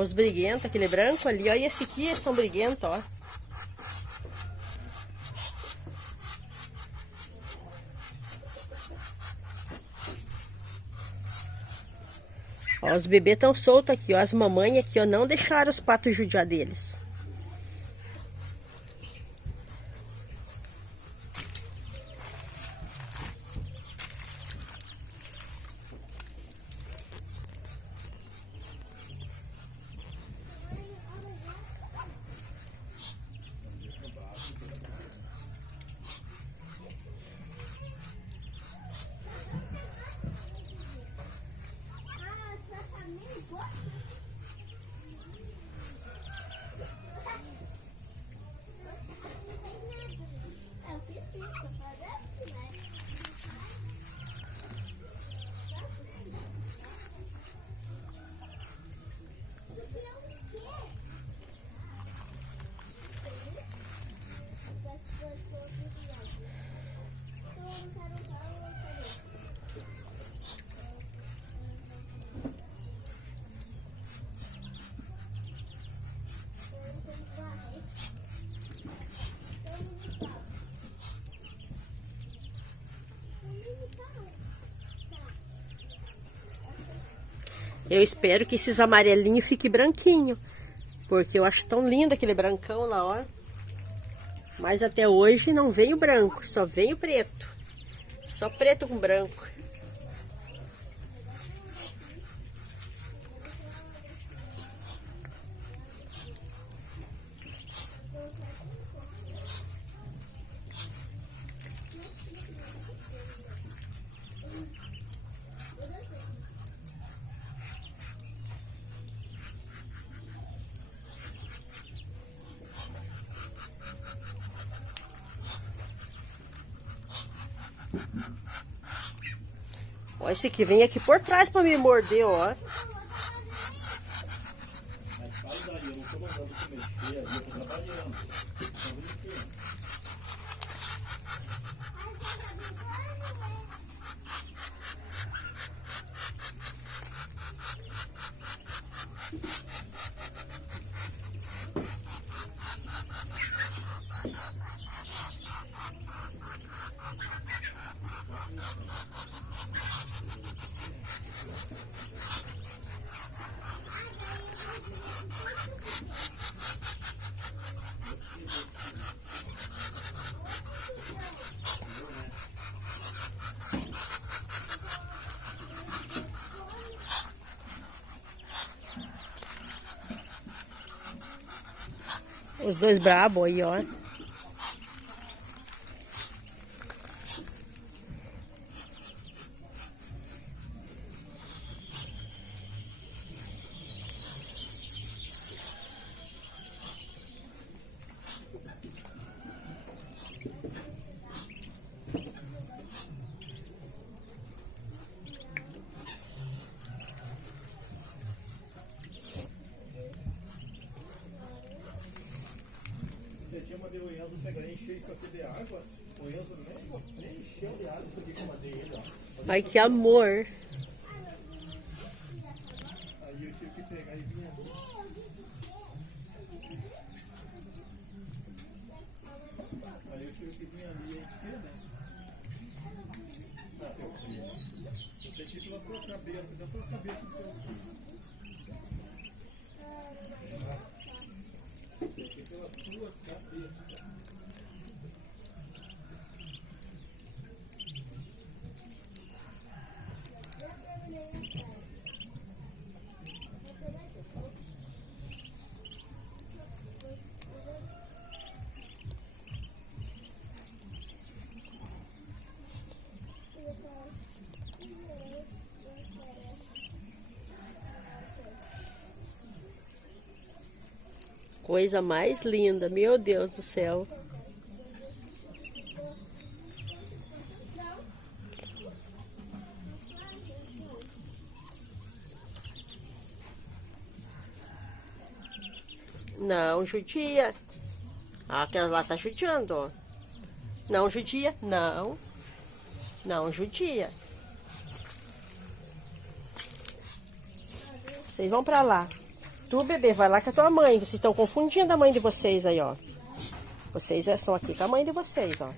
Ó, os briguentos, aquele branco ali, ó. E esse aqui são briguentos, ó. Ó, os bebês estão soltos aqui, ó. As mamães aqui, ó, não deixaram os patos judiar deles. Eu espero que esses amarelinhos fiquem branquinhos. Porque eu acho tão lindo aquele brancão lá, ó. Mas até hoje não veio branco, só veio preto. Só preto com branco. Ó, esse aqui vem aqui por trás pra me morder, ó. Os dois brabos aí, ó. Mandei o Enzo pegar e encher isso aqui de água. O Enzo nem encheu de água isso aqui que eu mandei ele, ó. Ai, que amor. Aí eu tive que pegar e vir aqui. Aí eu tive que vir ali e encher, né? Ah, teu filho. Você aqui pela tua cabeça, da tua cabeça do teu filho. Aqui pela tua cabeça. Coisa mais linda, meu Deus do céu. Não judia. Ah, aquela lá tá judiando, ó. Não judia, não. Não judia. Vocês vão pra lá. Tu, bebê, vai lá com a tua mãe. Vocês estão confundindo a mãe de vocês aí, ó. Vocês são aqui com a mãe de vocês, ó.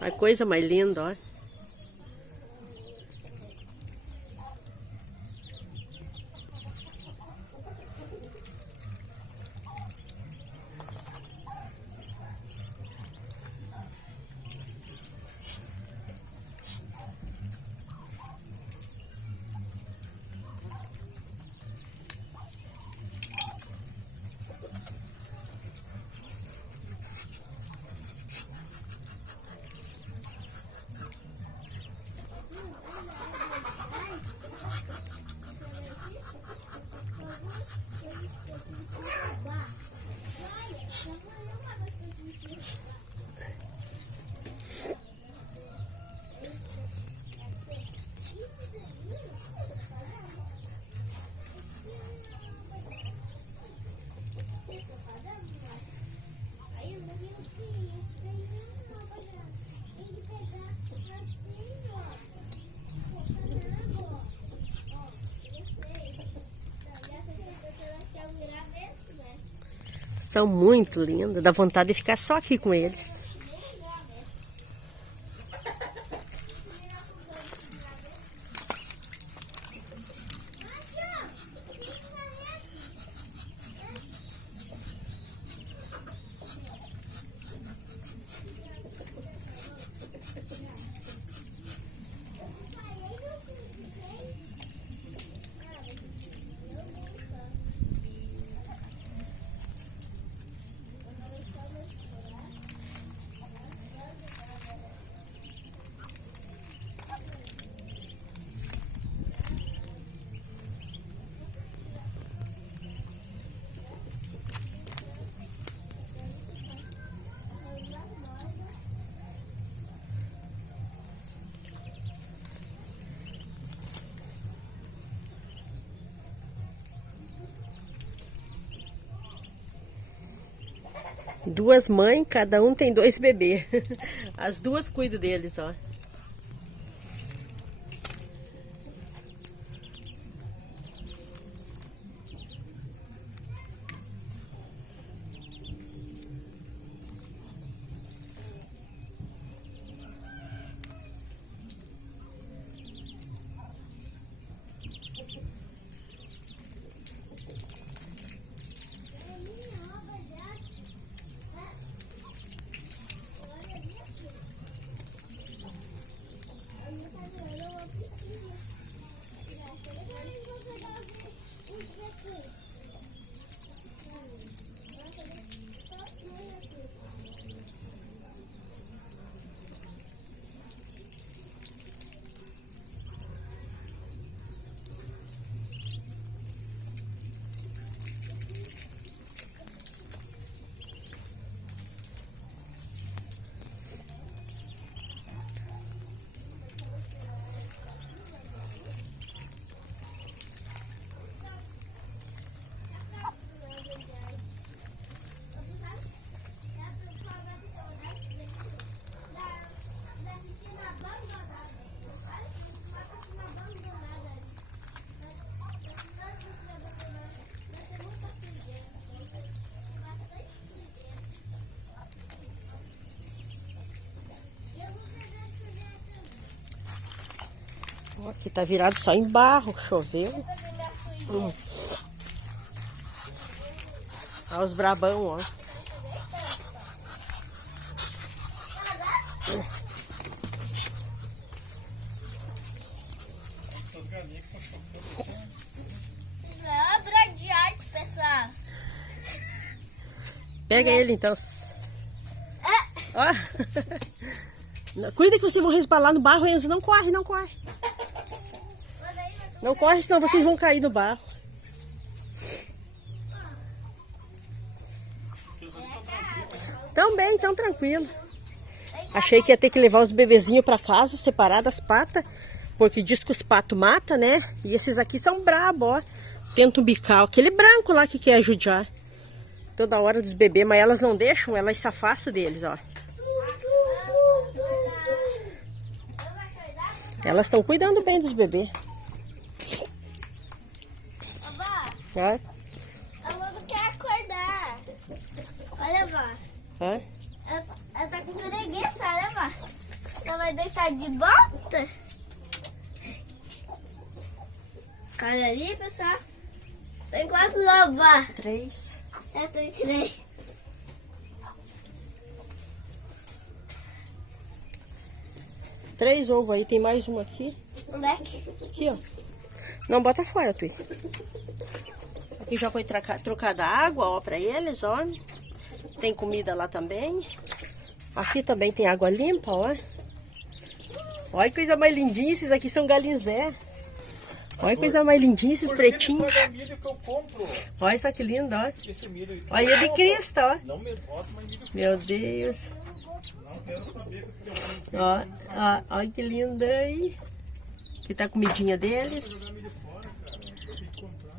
A coisa mais linda, ó. São muito lindos, dá vontade de ficar só aqui com eles. Duas mães, cada um tem 2 bebês. As duas cuidam deles, ó. Ó, aqui tá virado só em barro, choveu. Olha os brabão, ó. Obra de arte, pessoal. Pega ele então. Ó. Cuida que vocês vão resbalar no barro, Enzo. Não corre, não corre. Não corre, senão vocês vão cair no barro. Tão bem, tão tranquilo. Achei que ia ter que levar os bebezinhos pra casa, separar das patas, porque diz que os patos matam, né? E esses aqui são brabos, ó. Tentam bicar aquele branco lá que quer ajudar. Toda hora dos bebês, mas elas não deixam, elas se afastam deles, ó. Elas estão cuidando bem dos bebês. Vó, ela não quer acordar. Olha, vó. Hã? Ela tá com preguiça, olha, vó. Ela vai deitar de volta. Olha ali, pessoal. Tem quantos ovos, vó? 3. Tem 3. Três ovos aí, tem mais um aqui. Onde é que? Aqui, ó. Não, bota fora, Tui. Aqui já foi trocada água, ó, pra eles, ó. Tem comida lá também. Aqui também tem água limpa, ó. Olha que coisa mais lindinha, esses aqui são galinzé. Olha que coisa mais lindinha, esses pretinhos. Milho que eu compro. Olha só que lindo, ó. Esse milho. Olha, é de Cristo, ó. Não me bota mais milho. Meu Deus. Não quero saber o que eu compro. Ó, olha que lindo aí. Aqui tá a comidinha deles. Jogar milho fora, cara. Eu tenho que comprar.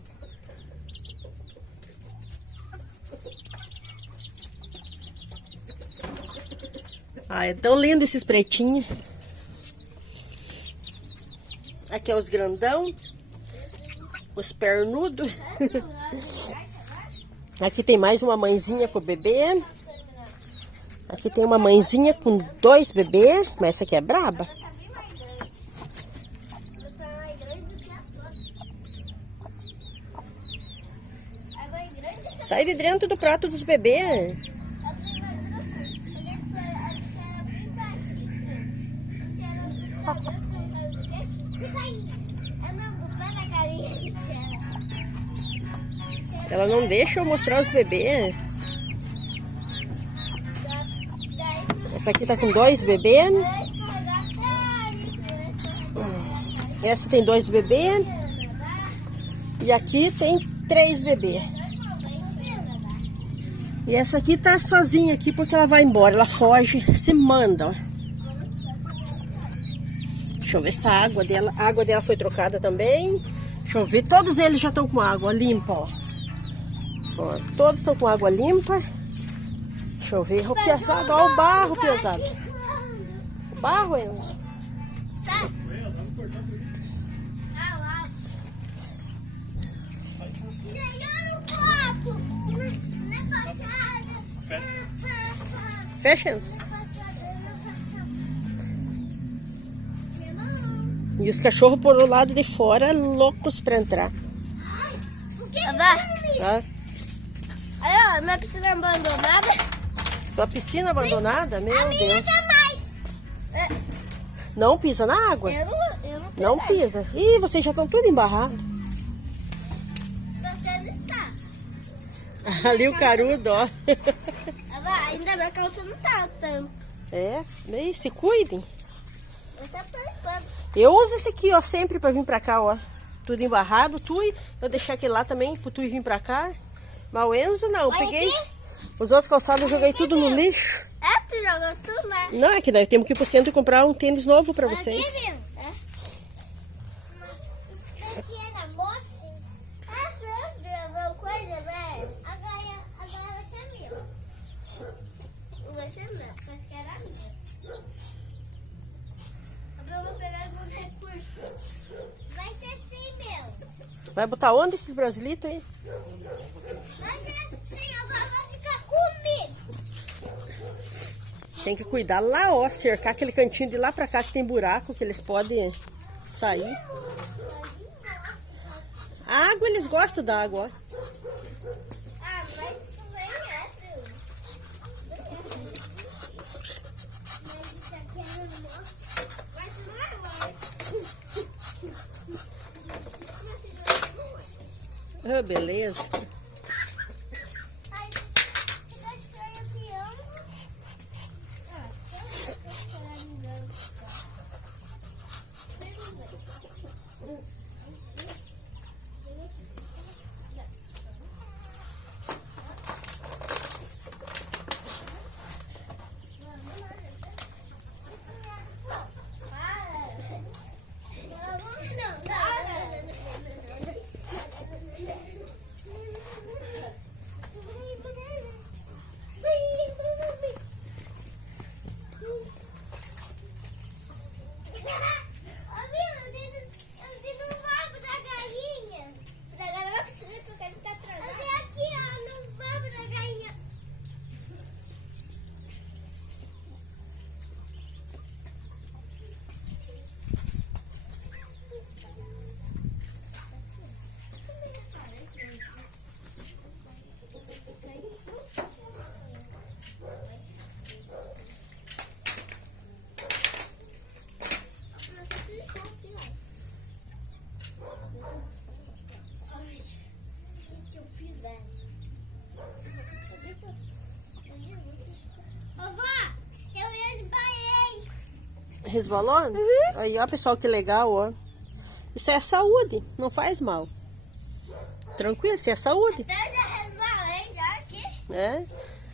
Ah, é tão lindo esses pretinhos. Aqui é os grandão. Os pernudos. Aqui tem mais uma mãezinha com o bebê. Aqui tem uma mãezinha com 2 bebês. Mas essa aqui é braba. Tá bem mais grande. Ela tá mais grande do que a outra. É mais grande que a Sai de dentro do prato dos bebês. Ela não deixa eu mostrar os bebês. Essa aqui tá com 2 bebês. Essa tem 2 bebês. E aqui tem 3 bebês. E essa aqui tá sozinha aqui porque ela vai embora. Ela foge, se manda, ó. Deixa eu ver se a água dela foi trocada também. Deixa eu ver, todos eles já estão com água limpa, ó. Ó, todos estão com água limpa. Deixa eu ver, o pesado, ó, o barro pesado. O barro, Enzo. Fecha, Enzo. E os cachorros por o lado de fora, loucos pra entrar. Tá? Olha, ó, minha piscina abandonada. Tua piscina abandonada? Meu Deus. mais. Não pisa na água? Eu não Não pisa. Ih, vocês já estão tudo embarrados. Você está. Ali o carudo, ó. Ainda bem que você não tá tanto. É, meio se cuidem. Você é preocupado. Eu uso esse aqui, ó, sempre pra vir pra cá, ó. Tudo embarrado, Tui. Eu deixei aquele lá também pro Tui vir pra cá. Mas o Enzo não, eu Olha peguei. aqui. Os outros calçados eu joguei tudo no lixo. É, tu jogou tudo, né? Não, é que daí temos que ir pro centro e comprar um tênis novo pra vocês. Aqui, viu? Isso aqui é da moça? Ah, tu jogou coisa, velho? Agora vai ser meu. Vai ser meu, mas que era minha. Agora eu vou pegar algum recurso. Vai ser sim, meu. Vai botar onde esses brasilitos aí? Vai ser sim, agora vai ficar comigo. Tem que cuidar lá, ó, cercar aquele cantinho de lá pra cá que tem buraco, que eles podem sair. A água, eles gostam da água, ó. Ah, mas tu vem essa. Mas isso aqui é normal. Mas não é normal. Ah, beleza. Ai, fica cheio aqui, ó. Vovó, eu esbarrei. Resbalou? Aí, ó, pessoal, que legal, ó. Isso é saúde, não faz mal. Tranquilo, isso é saúde. Eu já resbalei já aqui. É.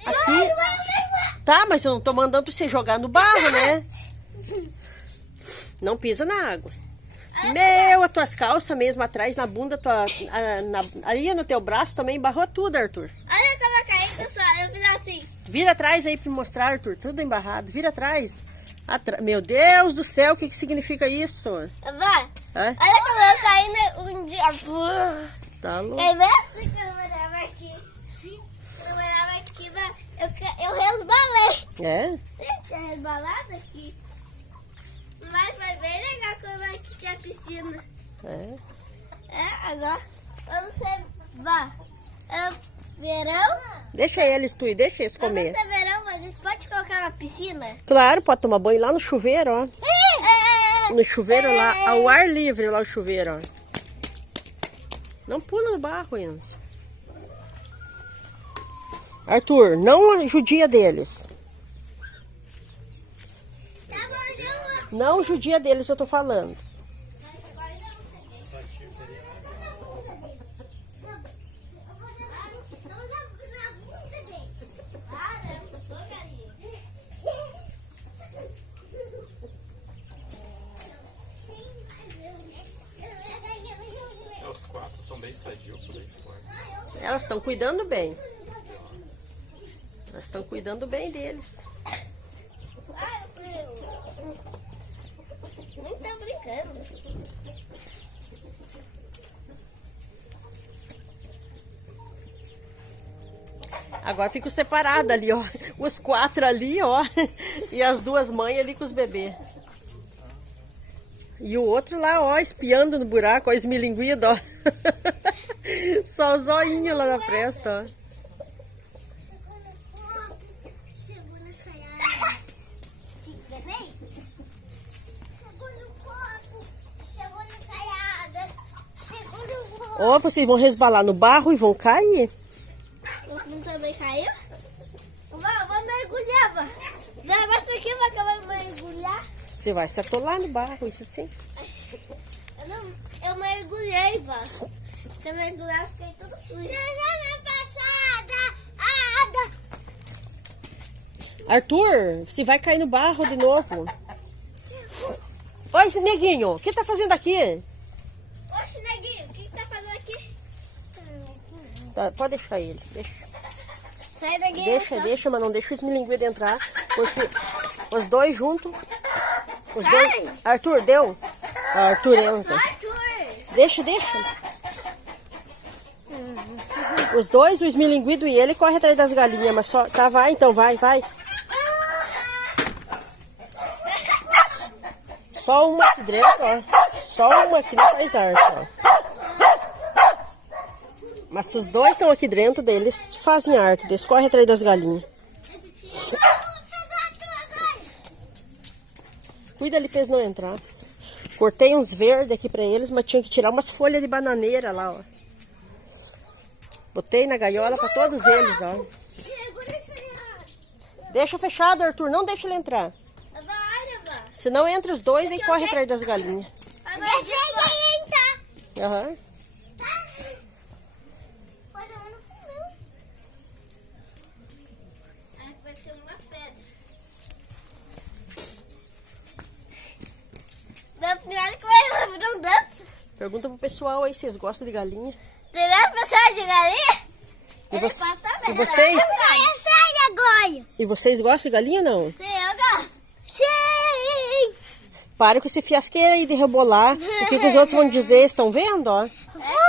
Aqui. Tá, mas eu não tô mandando você jogar no barro, né? Não pisa na água. Meu, as tuas calças mesmo atrás, na bunda, ali no teu braço também barrou tudo, Arthur. Olha como eu caí, pessoal. Eu fiz assim. Vira atrás aí pra me mostrar, Arthur. Tudo embarrado. Vira atrás. Meu Deus do céu, o que significa isso? Vovó, É? olha como eu caí um dia. Tá louco. Quer ver? Se eu morava aqui. Sim. Eu morava aqui, eu resbalei. É? Sim, tinha resbalado aqui. Mas foi bem legal quando aqui tinha piscina. É. É, agora, quando você vai, verão, Deixa eles deixa eles quando comer. você verão, a gente pode colocar na piscina? Claro, pode tomar banho lá no chuveiro, ó. No chuveiro lá, ao ar livre lá o chuveiro, ó. Não pula no barro, Enzo. Arthur, não judia deles. Tá bom, já vou. Não judia deles, eu tô falando. Os quatro são bem sadios, são bem fortes. Elas estão cuidando bem. Elas estão cuidando bem deles. Nem tá brincando. Agora ficam separados ali, ó. Os quatro ali, ó. E as duas mães ali com os bebês. E o outro lá, ó, espiando no buraco, ó, esmilinguido, ó. Só o zoinho lá na fresta, ó. Segura essa água. Segura o copo. Segura essa água. Segura o copo. Ó, vocês vão resbalar no barro e vão cair. Não também caiu? Vou mergulhar, vó. Basta aqui, vai que eu vou mergulhar. Você vai se atolar no barro, isso sim. Eu mergulhei, vó. Se eu mergulhar, fiquei tudo sujo. Semana passada, Arthur, você vai cair no barro de novo. Oi, esse neguinho, o que tá fazendo aqui? Oxe, neguinho, o que tá fazendo aqui? Tá, pode deixar ele. Sai, neguinho. Deixa, mas não deixa o esmilinguido entrar. Porque os dois juntos. Os dois. Arthur, deu? Arthur, Enzo. Arthur. Deixa. Os dois, o esmilinguido e ele, corre atrás das galinhas, mas só. Tá, vai então, vai. Só uma aqui dentro, ó. Só uma aqui não faz arte, ó. Mas se os dois estão aqui dentro deles, fazem arte, eles correm atrás das galinhas. Cuida ali pra eles não entrar. Cortei uns verdes aqui pra eles, mas tinha que tirar umas folhas de bananeira lá, ó. Botei na gaiola pra todos eles, ó. Deixa fechado, Arthur, não deixa ele entrar. Senão entra os dois e corre atrás das galinhas. Aham. Vai ser uma pedra. Pior que vai virar um dança. Pergunta pro pessoal aí se vocês gostam de galinha. Você gosta de pessoal de galinha? E, Ele vo- pode também. e vocês? Eu sei agora. E vocês gostam de galinha ou não? Sim, eu gosto. Sim. Para com esse fiasqueiro aí de rebolar. O que os outros vão dizer? Estão vendo, ó?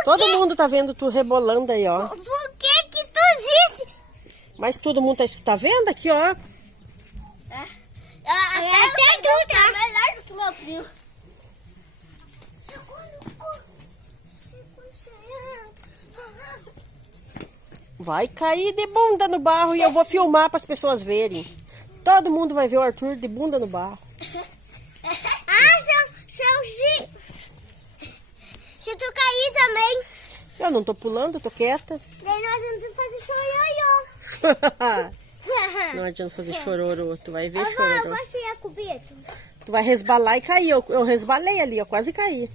Todo mundo tá vendo tu rebolando aí, ó. Por que tu disse? Mas todo mundo tá vendo aqui, ó. Até tu tá melhor do que meu primo. Vai cair de bunda no barro e eu vou filmar para as pessoas verem. Todo mundo vai ver o Arthur de bunda no barro. Se tu cair também, Eu não tô pulando, tô quieta. daí nós vamos fazer só ioiô. Não adianta fazer chororô, tu vai ver Eu chororô. vou chegar com o Bito. Tu vai resbalar e cair. Eu resbalei ali, eu quase caí.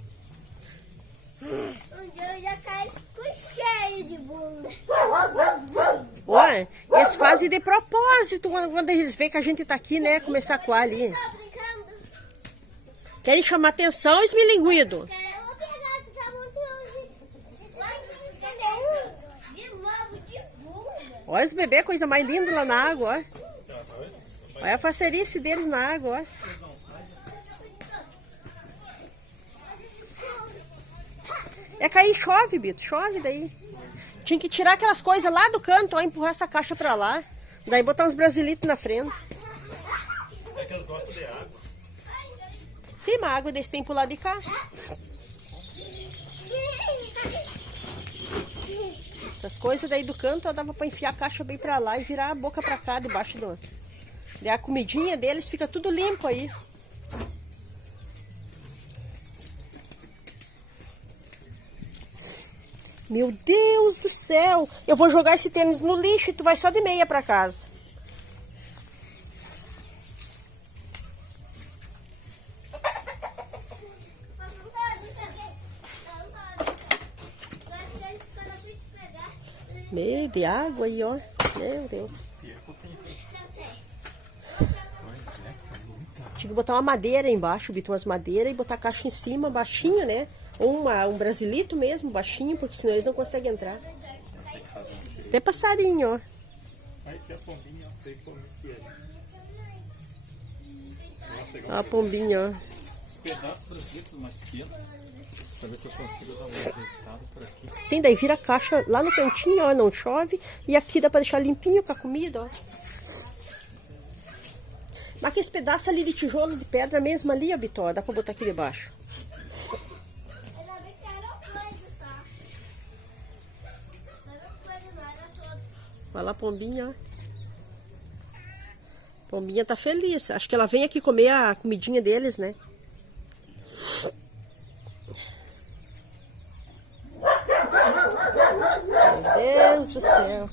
Um dia eu já caí cheio de bunda. Olha, eles fazem de propósito quando eles veem que a gente tá aqui, né? Começar a coar ali. Tá brincando? Querem chamar atenção, os milinguidos. Eu vou pegar, tu tá muito longe. Vai, vocês querem de novo de bunda. Olha os bebês, coisa mais linda lá na água, ó. Olha a facerice deles na água, ó. É cair, chove, Bito, chove daí. Tinha que tirar aquelas coisas lá do canto, ó, empurrar essa caixa pra lá. Daí botar uns brasilitos na frente. É que eles gostam de água. Sim, mas a água desse tem pro lado de cá. Essas coisas daí do canto, ó, dava pra enfiar a caixa bem pra lá e virar a boca pra cá, debaixo do... Daí a comidinha deles fica tudo limpo aí. Meu Deus do céu! Eu vou jogar esse tênis no lixo e tu vai só de meia pra casa. Meio de água aí, ó. Meu Deus. Tinha que botar uma madeira embaixo, Bito, umas madeiras e botar a caixa em cima, baixinho, né? Ou um brasilito mesmo, baixinho, porque senão eles não conseguem entrar. Até passarinho, ó. Aí tem a pombinha, tem que comer aqui. Ó a pombinha, ó. Os pedaços brasileiros mais pequenos. Pra ver se eu consigo dar uma ajeitada por aqui. Sim, daí vira a caixa lá no cantinho, ó, não chove. E aqui dá pra deixar limpinho com a comida, ó. Mas que esse pedaço ali de tijolo, de pedra mesmo ali, ó, Bitó, dá pra botar aqui debaixo. Olha lá a pombinha, ó. Pombinha tá feliz. Acho que ela vem aqui comer a comidinha deles, né? Meu Deus do céu.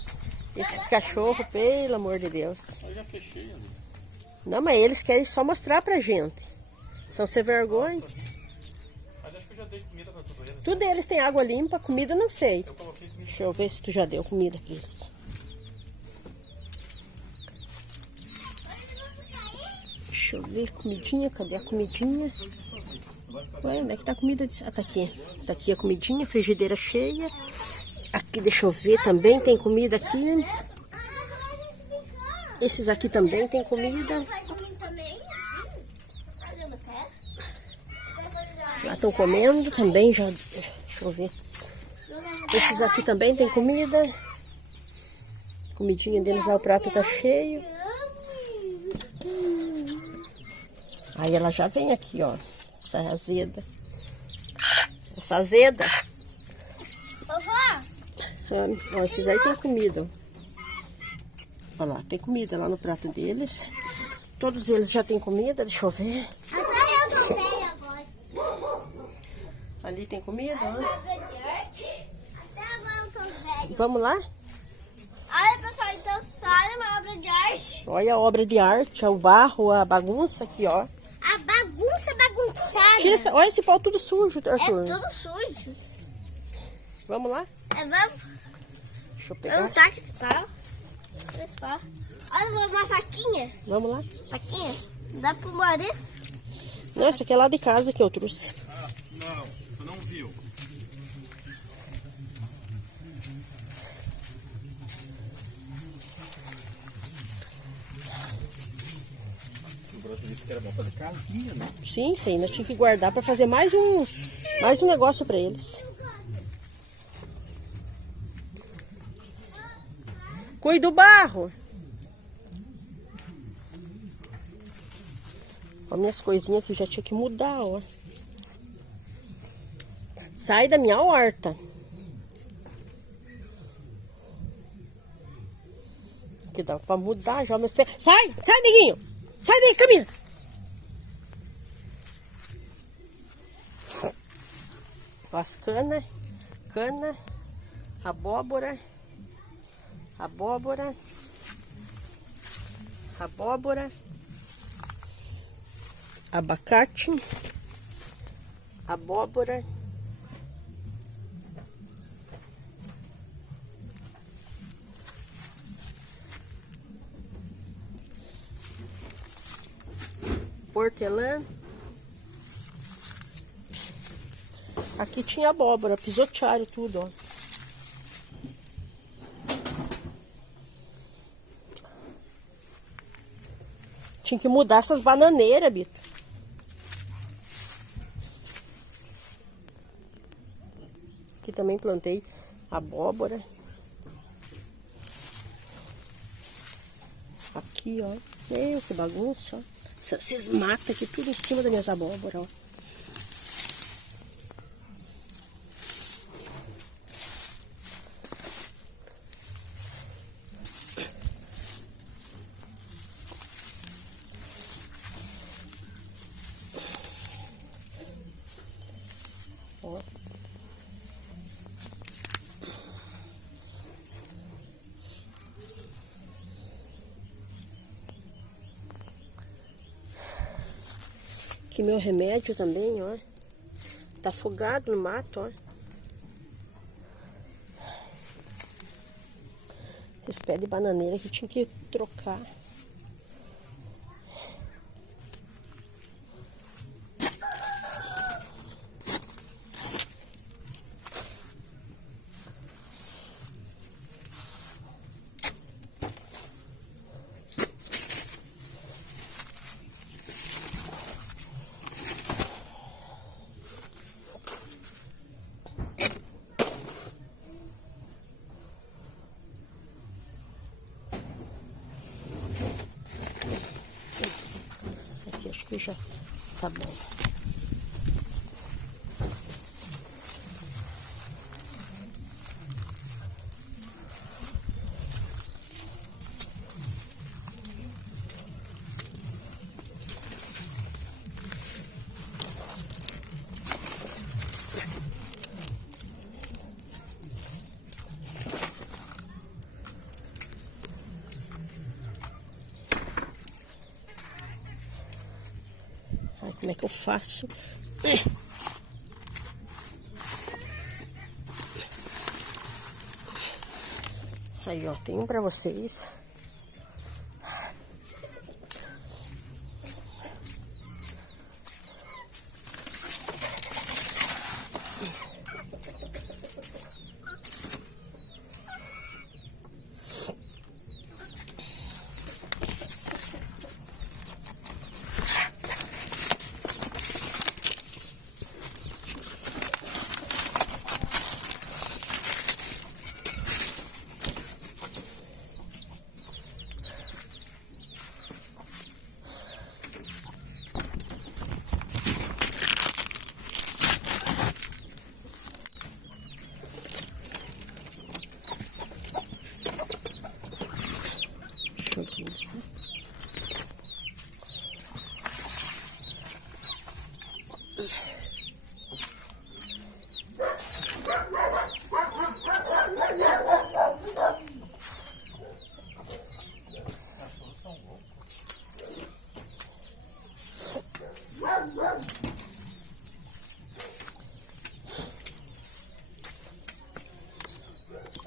Esses cachorros, pelo amor de Deus. Eu já fechei ali. Não, mas eles querem só mostrar pra gente. São sem vergonha. Mas acho que eu já dei comida pra tudo eles. Tudo eles tem água limpa, comida não sei. Eu coloquei comida. Deixa eu ver se tu já deu comida pra eles. Deixa eu ver, comidinha, cadê a comidinha? Ué, onde é que tá a comida? Ah, tá aqui. Tá aqui a comidinha, frigideira cheia. Aqui, deixa eu ver, também tem comida aqui. Esses aqui também tem comida. Já estão comendo também, já. Deixa eu ver. Esses aqui também tem comida. Comidinha deles lá, o prato tá cheio. Aí ela já vem aqui, ó. Essa azeda. Essa azeda. Ó, esses aí tem comida. Olha lá, tem comida lá no prato deles. Todos eles já tem comida, deixa eu ver. Até eu tô feia agora. Ali tem comida, ó. Até agora eu tô velha. Vamos lá? Olha, pessoal, então sai uma obra de arte. Olha a obra de arte, ó, o barro, a bagunça aqui, ó. A bagunça bagunçada. Tira essa, olha esse pau tudo sujo, É Arthur. tudo sujo. Vamos lá? Vamos. Deixa eu Vamos pegar. tacar esse pau. Esse pau. Olha, vou uma faquinha. Vamos lá. Faquinha. Dá pro marido? Não, essa aqui é lá de casa que eu trouxe. Não, tu não viu. O brasileiro que era bom fazer casinha, né? Sim, sim, nós tínhamos que guardar para fazer mais um negócio para eles. Cuida do barro. Ó, minhas coisinhas que eu já tinha que mudar, ó. Sai da minha horta. Que dá pra mudar já meus pés. Sai, sai, neguinho. Sai daí, caminha. As canas, cana, abóbora, abóbora, abacate, abóbora, hortelã. Aqui tinha abóbora, pisotearam tudo, ó. Tinha que mudar essas bananeiras, Bito. Aqui também plantei abóbora. Aqui, ó. Meu, que bagunça, ó. Vocês matam aqui tudo em cima das minhas abóboras, ó. Ó. Aqui meu remédio também, ó. Tá afogado no mato, ó. Esses pés de bananeira que tinha que trocar. Acho que já tá bom. Como é que eu faço? Aí, ó, tem um pra vocês.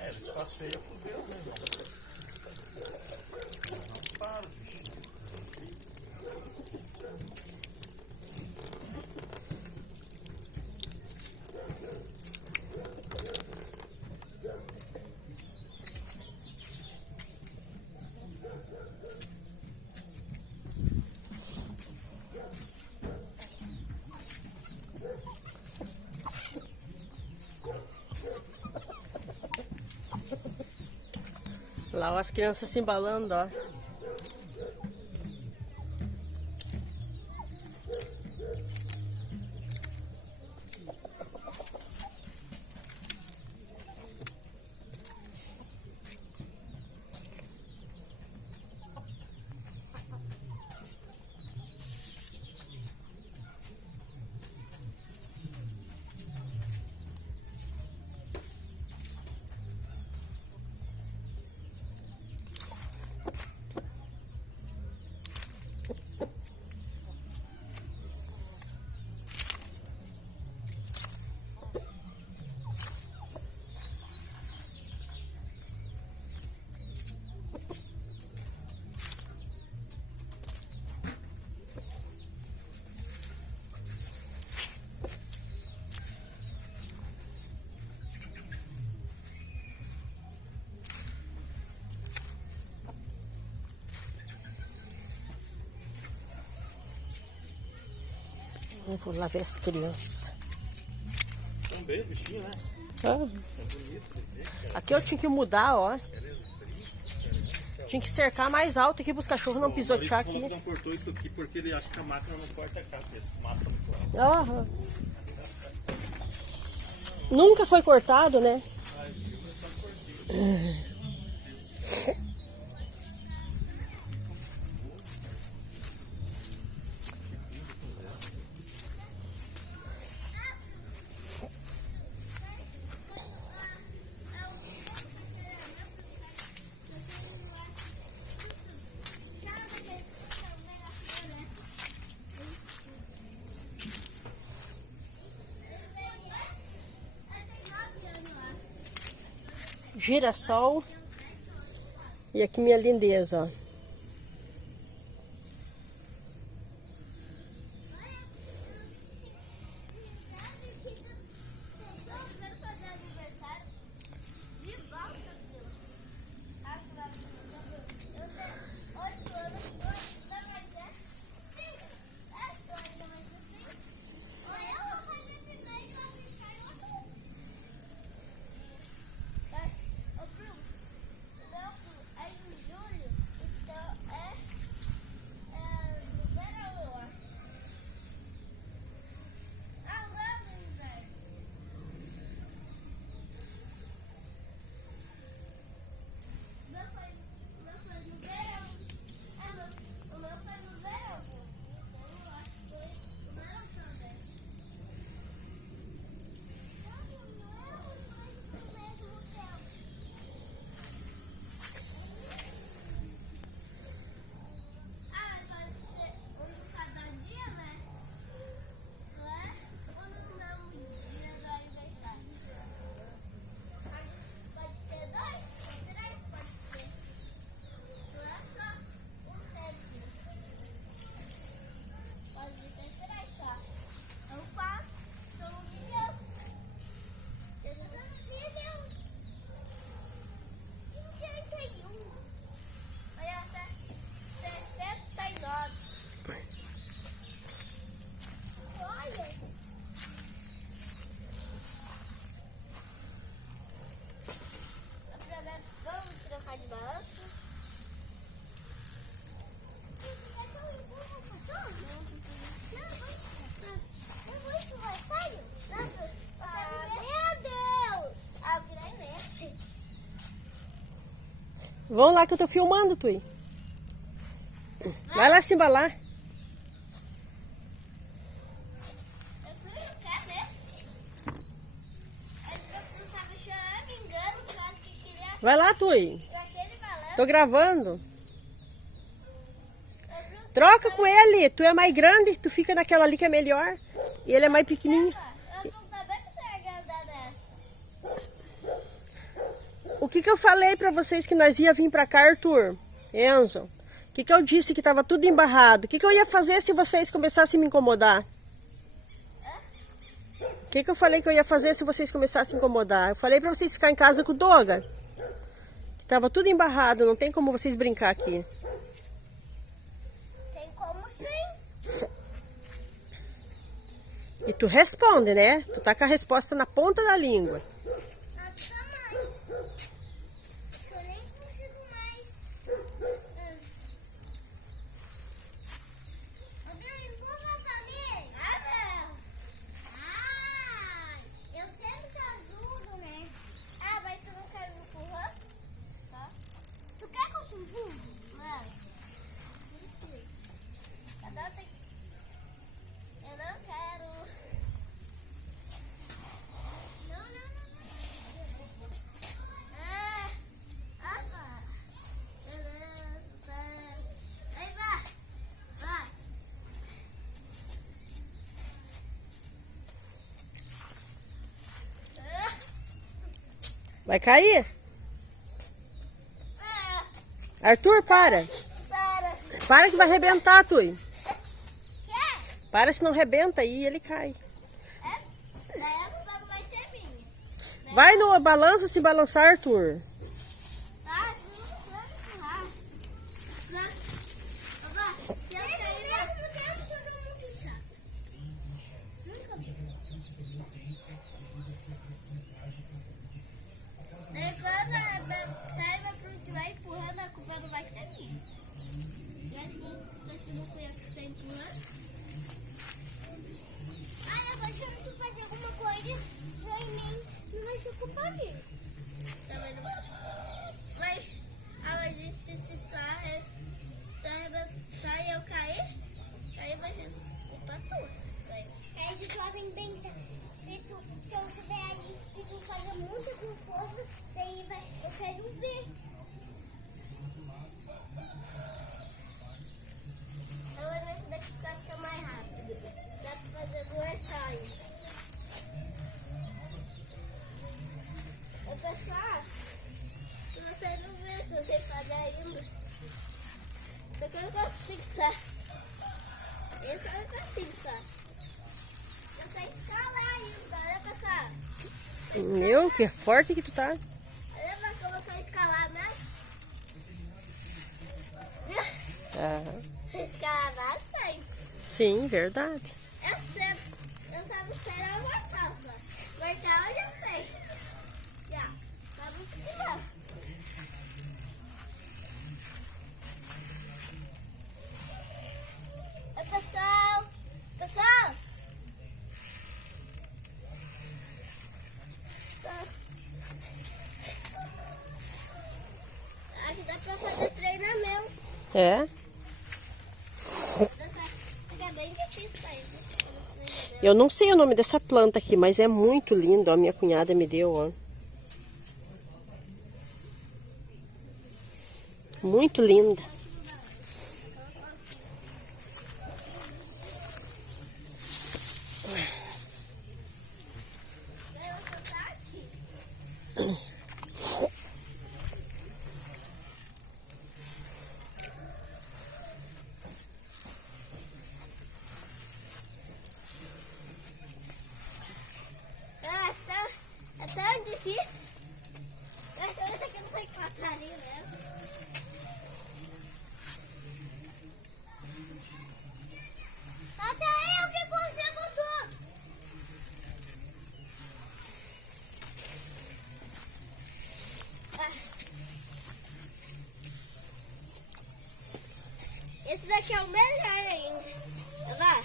Eles passeiam com os dedos, né, irmão? Não para, bicho. Lá ó, as crianças se embalando, ó. Eu vou lá ver as crianças. São bem os bichinhos, né? Ah. Aqui eu tinha que mudar, ó. Tinha que cercar mais alto aqui para os cachorros não pisotear aqui. Ele não cortou isso aqui porque ele acha que a máquina não corta a capa. Esse mato muito alto. Aham. Nunca foi cortado, né? Girassol. E aqui minha lindeza, ó. Vamos lá que eu tô filmando, Tui. Vai lá se embalar. Vai lá, Tui. Tô gravando. Troca com ele. Tu é mais grande, tu fica naquela ali que é melhor. E ele é mais pequenininho. O que eu falei pra vocês que nós ia vir pra cá, Arthur? Enzo? O que eu disse que tava tudo embarrado? O que eu ia fazer se vocês começassem a me incomodar? O que eu falei que eu ia fazer se vocês começassem a incomodar? Eu falei pra vocês ficar em casa com o Doga. Tava tudo embarrado, não tem como vocês brincar aqui. Tem como sim. E tu responde, né? Tu tá com a resposta na ponta da língua. Vai cair? Arthur, para. Para que vai arrebentar, Tui. Para, senão arrebenta aí e ele cai. Vai no balanço se balançar, Arthur. culpa não vai ser minha. Mas se não fui eu que fiquei empurrando. Ah, depois que eu não fazer alguma coisa, já em mim não vai ser culpa minha. Também não vai. Mas ela disse se tá eu cair, aí vai ser culpa tua. Aí se tu arrebenta, se eu subir aí e tu fazer muito com força, daí eu quero ver. Agora esse daqui vai ficar mais rápido. Dá pra fazer 2 saias. Eu pessoal, se você não vê, se você fazer ainda, eu não consigo fixar. Esse eu não consigo fixar. Eu sei escalar ainda, olha pessoal. Meu, que forte que tu tá. Olha pra como eu sei escalar, né? Ah, Escalar bastante. sim, verdade. Eu sei, eu só não sei o mortal só. Mortal eu já sei. Já, só não sei. Oi, pessoal. Pessoal. Acho que dá pra fazer treinamento. É. É bem difícil pra ele. Eu não sei o nome dessa planta aqui, mas é muito lindo. A minha cunhada me deu, ó. Muito linda. É tão difícil. Eu acho que esse aqui não foi passarinho mesmo. Até eu que consigo tudo. Esse daqui é o melhor ainda. Vá.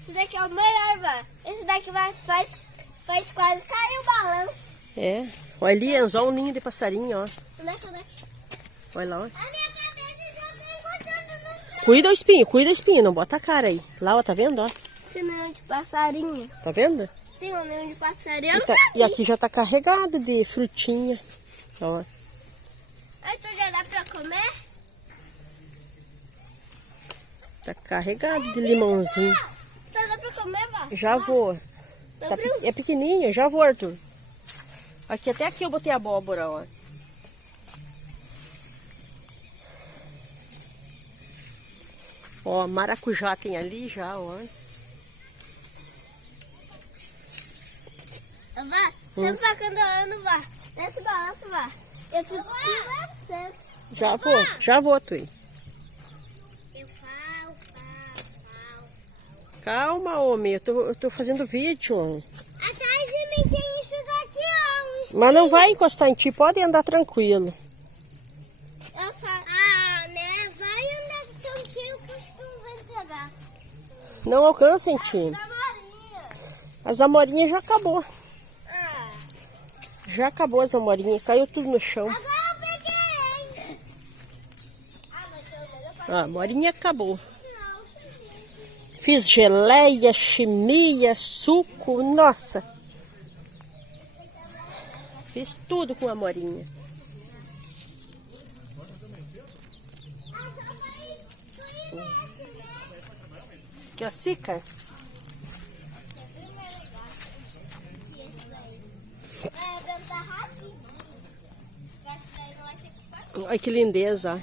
Esse daqui é o melhor, vá. Esse daqui faz quase cair o balanço. É. Olha ali, anzol um ninho de passarinho, ó. Onde é que Olha lá, ó. a minha cabeça já tá encostando no céu. Cuida o espinho, não bota a cara aí. Lá, ó, tá vendo, ó? Esse ninho de passarinho. Tá vendo? Tem um ninho de passarinho. Eu E, tá- nunca e vi. aqui já tá carregado de frutinha. Ó. Então já dá pra comer? Tá carregado de limãozinho. Então dá pra comer, vó? Já vou. Tá Tá frio? é pequenininho, já vou, Arthur. Aqui, até aqui eu botei abóbora, ó. Ó, maracujá tem ali já, ó. Vá, sempre vai quando eu ando, vá. Nesse balanço, vá. Eu fico conversando. Já vou, Tui. Eu falo. Calma, homem, eu tô fazendo vídeo, ó. Atrás de mim tem isso daqui, ó. Mas não vai encostar em ti, pode andar tranquilo. Eu só... Ah, né? Vai andar tranquilo que os que não vão pegar. Não alcança em ti. Da Maria. As amorinhas já acabou. Ah. Já acabou as amorinhas, caiu tudo no chão. Agora eu peguei. Ah, mas eu A amorinha acabou. não. Fiz geleia, chimia, suco, nossa. Fiz tudo com a amorinha. Que a Sica? Olha que lindeza.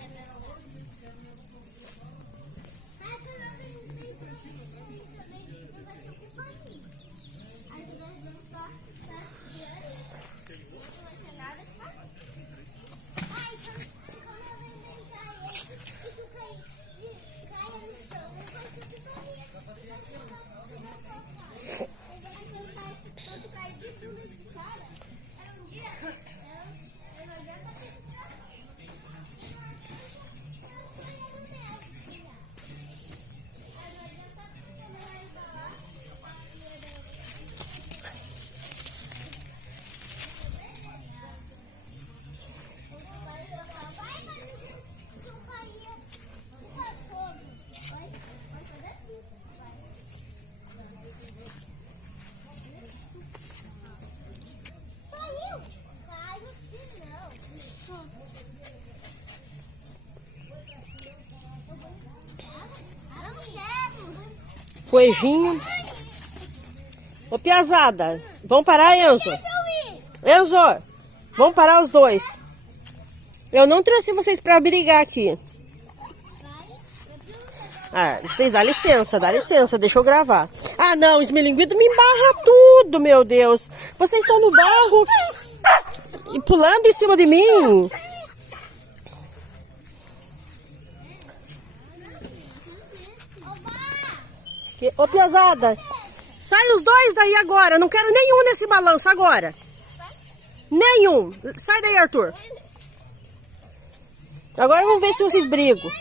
Coelhinho. Ô, piazada, vamos parar, Enzo? Enzo, vamos parar os dois. Eu não trouxe vocês pra brigar aqui. Ah, vocês dá licença, deixa eu gravar. Ah, não, esmilinguido me embarra tudo, meu Deus. Vocês estão no barro e pulando em cima de mim. Ô, piazada, sai os dois daí agora. Não quero nenhum nesse balanço agora. Nenhum. Sai daí, Arthur. Agora vamos ver se vocês brigam.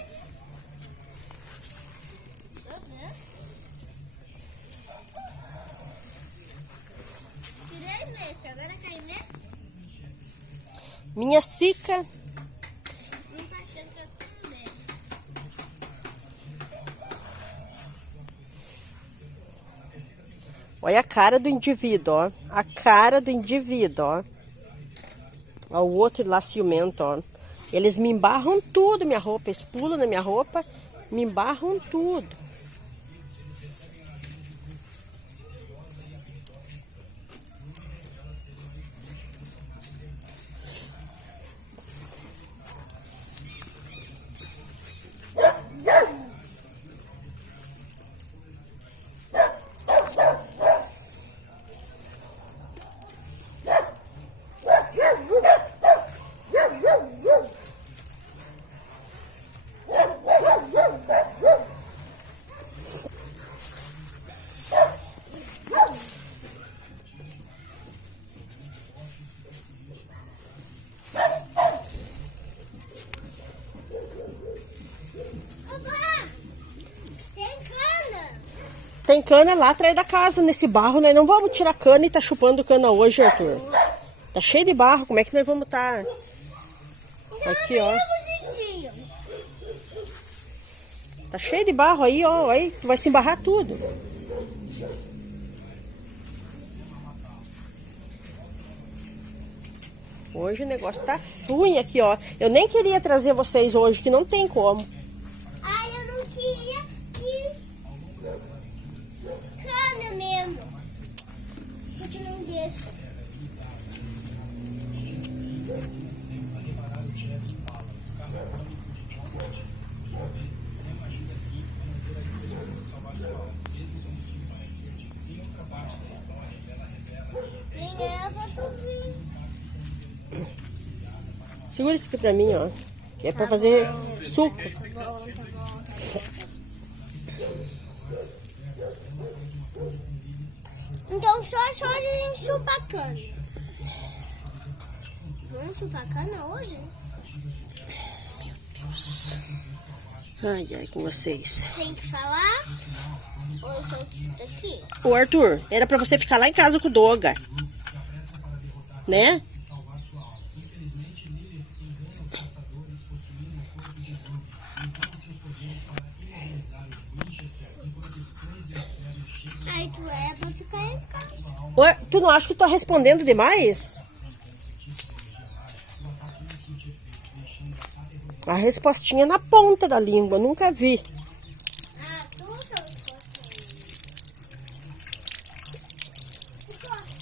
Minha cica. Olha a cara do indivíduo, ó. A cara do indivíduo, ó. Ó, o outro lá ciumento, ó. Eles me embarram tudo, minha roupa. Eles pulam na minha roupa, me embarram tudo. Tem cana lá atrás da casa, nesse barro, nós não vamos tirar cana e tá chupando cana hoje, Arthur. Tá cheio de barro, como é que nós vamos tá? Aqui, ó. Tá cheio de barro aí, ó, aí, vai se embarrar tudo. Hoje o negócio tá ruim aqui, ó. Eu nem queria trazer vocês hoje, que não tem como. Ai, eu não queria que... cana mesmo. Porque não deixa. Segura isso aqui pra mim, ó. Que é pra fazer suco. Então só hoje a gente chupa cana. Vamos chupar cana hoje? Meu Deus. Ai, ai, com vocês. Tem que falar? Ou eu só aqui? Ô, Arthur, era pra você ficar lá em casa com o Doga. Né? Ai, tu é pra ficar em casa. Ué, tu não acha que eu tô respondendo demais? A respostinha na ponta da língua, nunca vi. Ah, tu tá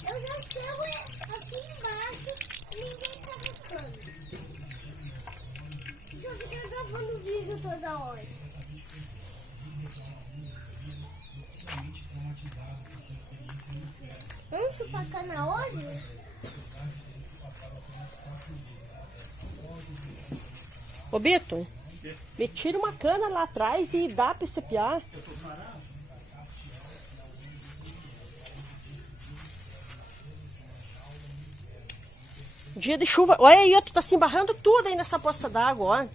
eu já chego aqui embaixo e ninguém tá buscando. Só fica gravando vídeo toda hora. Vamos chupar cana hoje? Ô, Bito, me tira uma cana lá atrás e dá pra esse piá. Dia de chuva. Olha aí, tu tá se embarrando tudo aí nessa poça d'água,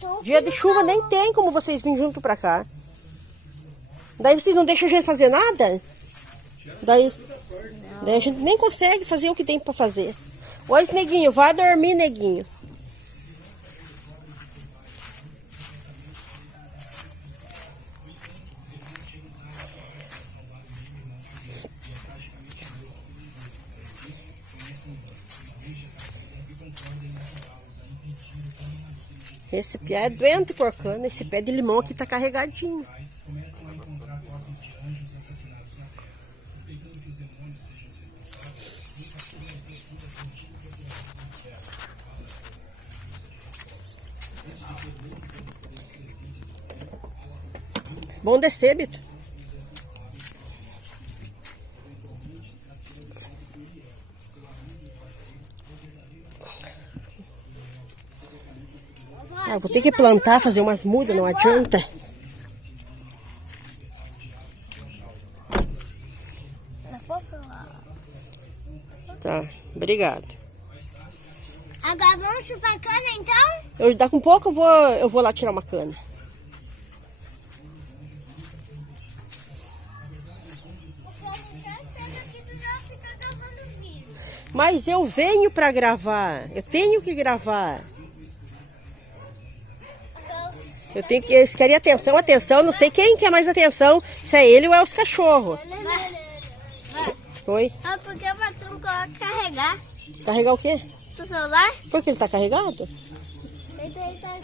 ó. Dia de chuva nem tem como vocês virem junto pra cá. Daí vocês não deixam a gente fazer nada? Daí a gente nem consegue fazer o que tem pra fazer. Oi, neguinho, vai dormir, neguinho. Esse pé é doente por cana, esse pé de limão aqui tá carregadinho. Bom descer, Bito. Ah, vou ter que plantar, fazer umas mudas, não adianta. Tá, obrigado. Agora vamos chupar cana, então? Daqui um pouco eu vou lá tirar uma cana. Porque a gente já chega aqui e já fica gravando vídeo. Mas eu venho pra gravar. Eu tenho que gravar. Eles querem atenção, atenção. Não sei quem quer mais atenção. Se é ele ou é os cachorros. Oi? Ah, porque o patrão coloca carregar Carregar o quê? o celular? Por que ele tá carregado? Ele tá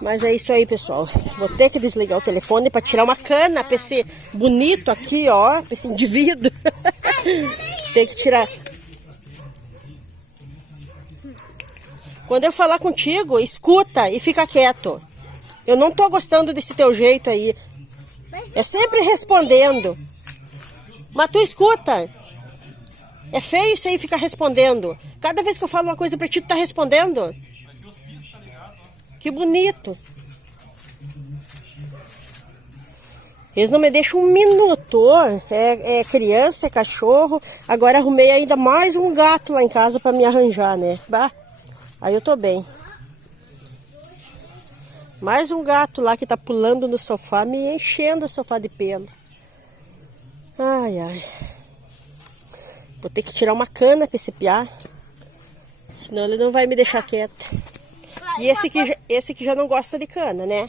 Mas é isso aí, pessoal. Vou ter que desligar o telefone pra tirar uma cana pra esse bonito aqui, ó. Pra esse indivíduo. Tem que tirar. Quando eu falar contigo, escuta e fica quieto. Eu não tô gostando desse teu jeito aí. É sempre respondendo. Mas tu escuta. É feio isso aí ficar respondendo. Cada vez que eu falo uma coisa pra ti, tu tá respondendo. Que bonito. Eles não me deixam um minuto. É criança, é cachorro. Agora arrumei ainda mais um gato lá em casa pra me arranjar, né? Bah, aí eu tô bem. Mais um gato lá que tá pulando no sofá, me enchendo o sofá de pelo. Ai, ai. Vou ter que tirar uma cana pra esse piá. Senão ele não vai me deixar quieta. E esse aqui já não gosta de cana, né?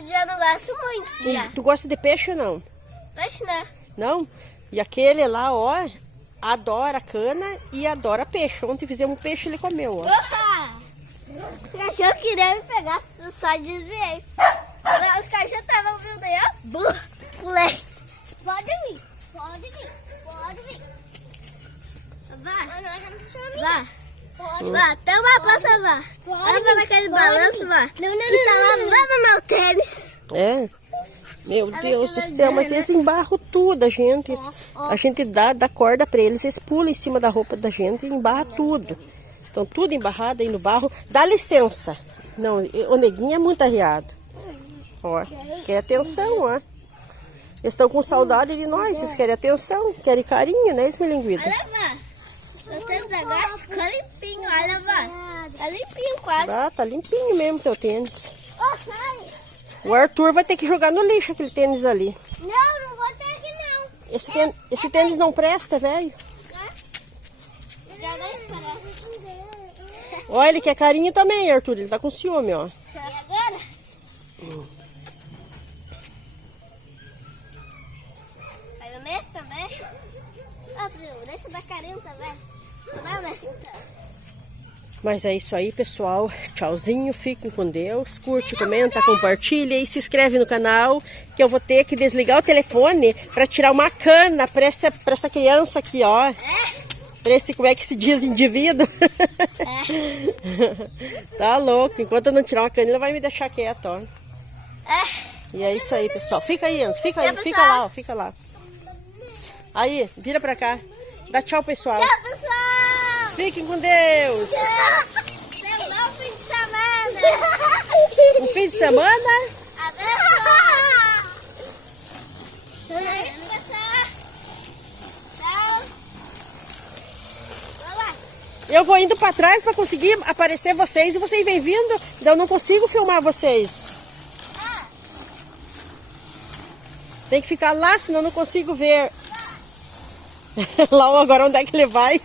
Eu já não gosto muito, já. Tu gosta de peixe ou não? Peixe, né? Não? E aquele lá, ó, adora cana e adora peixe. Ontem fizemos peixe e ele comeu, ó. Opa! O cachorro queria me pegar, eu só desviei. Os cachorros estavam vindo aí, ó. Pulei. Pode vir, pode vir, pode vir. Vá. Vá. Vá, até uma plaça, vá. Olha pra naquele balanço, vá. Não, que tá lá no meu tênis. É? Meu Deus do céu, mas eles embarram tudo, a gente. A gente dá corda pra eles, eles pulam em cima da roupa da gente e embarra tudo. Estão tudo embarrado aí no barro. Dá licença. Não, o neguinho é muito arriado. Ó, quer atenção, ó. Eles estão com saudade de nós, eles querem atenção, querem carinho, né, esmilinguido? Olha, vá. Seu tênis agora ficou limpinho, olha, vá. Tá limpinho quase. Ah, tá limpinho mesmo teu tênis. Ô, sai. O Arthur vai ter que jogar no lixo aquele tênis ali. Não vou ter aqui não. Esse tênis não presta, velho. Já nem parece. Ó, ele quer carinho também, Arthur. Ele tá com ciúme, ó. E agora? Vai no mês também? Ó, primo, deixa da carinho também. Não dá mais então. Mas é isso aí, pessoal. Tchauzinho, fiquem com Deus. Curte, comenta, compartilha e se inscreve no canal. Que eu vou ter que desligar o telefone pra tirar uma cana pra essa criança aqui, ó. Pra esse, como é que se diz, indivíduo. Tá louco. Enquanto eu não tirar uma cana, ele vai me deixar quieto, ó. E é isso aí, pessoal. Fica aí, Enzo. Fica aí. Fica lá, ó. Fica lá. Aí, vira pra cá. Dá tchau, pessoal. Tchau, pessoal. Fiquem com Deus. Tchau. Bom fim de semana. Um fim de semana. Abençoa. Pessoal. Tchau. Vai lá. Eu vou indo pra trás pra conseguir aparecer vocês e vocês vêm vindo. Eu não consigo filmar vocês. Tem que ficar lá, senão eu não consigo ver. Lá agora onde é que ele vai?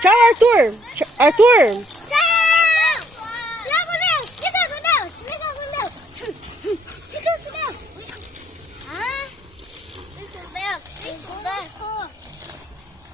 Tchau, Arthur. Arthur.